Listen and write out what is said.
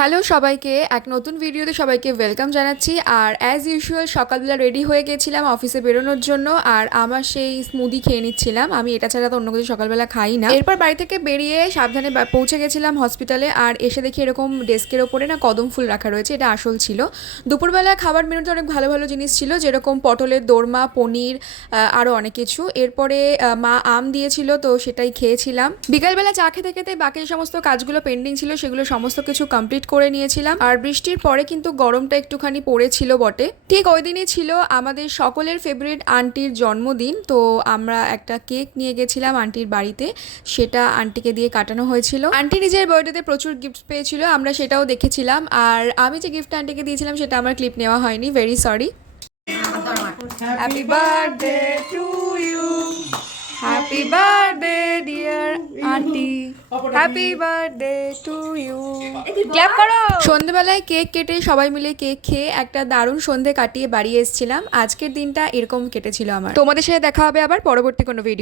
Hello সবাইকে, এক নতুন ভিডিওতে সবাইকে ওয়েলকাম জানাচ্ছি। আর অ্যাজ ইউজুয়াল সকালবেলা রেডি হয়ে গেছিলাম অফিসে বেরোনোর জন্য। আর আমার সেই স্মুদি খেয়ে নিচ্ছিলাম, আমি এটা ছাড়া তো অন্য কিছু সকালবেলা খাই না। এরপর বাড়ি থেকে বেরিয়ে সাবধানে পৌঁছে গেছিলাম হসপিটালে। আর এসে দেখি এরকম ডেস্কের ওপরে না কদম ফুল রাখা রয়েছে, এটা আসল ছিল। দুপুরবেলা খাবার মেনুতে অনেক ভালো ভালো জিনিস ছিল, যেরকম পটলের দোরমা, পনির, আরও অনেক কিছু। এরপরে মা আম দিয়েছিল, তো সেটাই খেয়েছিলাম। বিকালবেলা চা খেতে খেতে বাকি যে সমস্ত কাজগুলো পেন্ডিং ছিল সেগুলো সমস্ত কিছু কমপ্লিট করে নিয়েছিলাম। আর বৃষ্টির পরে কিন্তু গরমটা একটুখানি পড়েছিল বটে। ঠিক ওই দিনই ছিল আমাদের সকলের ফেভারিট আন্টির জন্মদিন, তো আমরা একটা কেক নিয়ে গেছিলাম আন্টির বাড়িতে, সেটা আন্টিকে দিয়ে কাটানো হয়েছিল। আন্টি নিজের বার্থডেতে প্রচুর গিফট পেয়েছিল, আমরা সেটাও দেখেছিলাম। আর আমি যে গিফট আন্টিকে দিয়েছিলাম সেটা আমার ক্লিপ নেওয়া হয়নি, very sorry. Happy birthday to you, happy birthday dear aunty, happy birthday to you. Clap করো। সন্ধ্যেবেলায় কেক কেটে সবাই মিলে কেক খেয়ে একটা দারুণ সন্ধে কাটিয়ে বাড়ি এসেছিলাম। আজকের দিনটা এরকম কেটেছিল আমার। তোমাদের সাথে দেখা হবে আবার পরবর্তী কোনো ভিডিও।